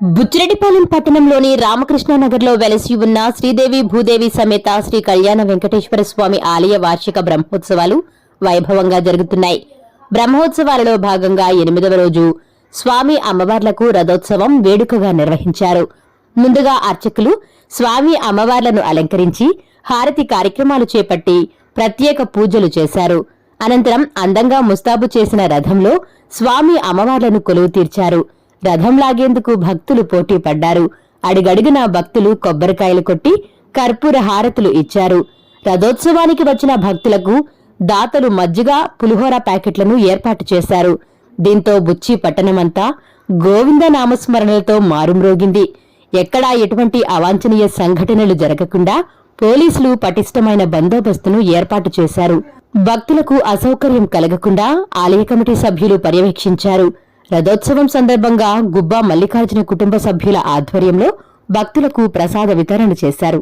బుచ్చిరెడ్డిపాలెం పట్టణంలోని రామకృష్ణానగర్లో వెలసి ఉన్న శ్రీదేవి భూదేవి సమేత శ్రీ కళ్యాణ వెంకటేశ్వర స్వామి ఆలయ వార్షిక బ్రహ్మోత్సవాలు వైభవంగా జరుగుతున్నాయి. బ్రహ్మోత్సవాలలో భాగంగా 8వ రోజు స్వామి అమ్మవార్లకు రథోత్సవం వేడుకగా నిర్వహించారు. ముందుగా అర్చకులు స్వామి అమ్మవార్లను అలంకరించి హారతి కార్యక్రమాలు చేపట్టి ప్రత్యేక పూజలు చేశారు. అనంతరం అందంగా ముస్తాబు చేసిన రథంలో స్వామి అమ్మవార్లను కొలువు తీర్చారు. రథం లాగేందుకు భక్తులు పోటీ పడ్డారు. అడుగడుగునా భక్తులు కొబ్బరికాయలు కొట్టి కర్పూర హారతులు ఇచ్చారు. రథోత్సవానికి వచ్చిన భక్తులకు దాతలు మజ్జిగ, పులిహోర ప్యాకెట్లను ఏర్పాటు చేశారు. దీంతో బుచ్చి పట్టణమంతా గోవింద నామస్మరణలతో మారుమ్రోగింది. ఎక్కడా ఎటువంటి అవాంఛనీయ సంఘటనలు జరగకుండా పోలీసులు పటిష్టమైన బందోబస్తును ఏర్పాటు చేశారు. భక్తులకు అసౌకర్యం కలగకుండా ఆలయ కమిటీ సభ్యులు పర్యవేక్షించారు. రథోత్సవం సందర్భంగా గుబ్బా మల్లికార్జున కుటుంబ సభ్యుల ఆధ్వర్యంలో భక్తులకు ప్రసాద వితరణ చేశారు.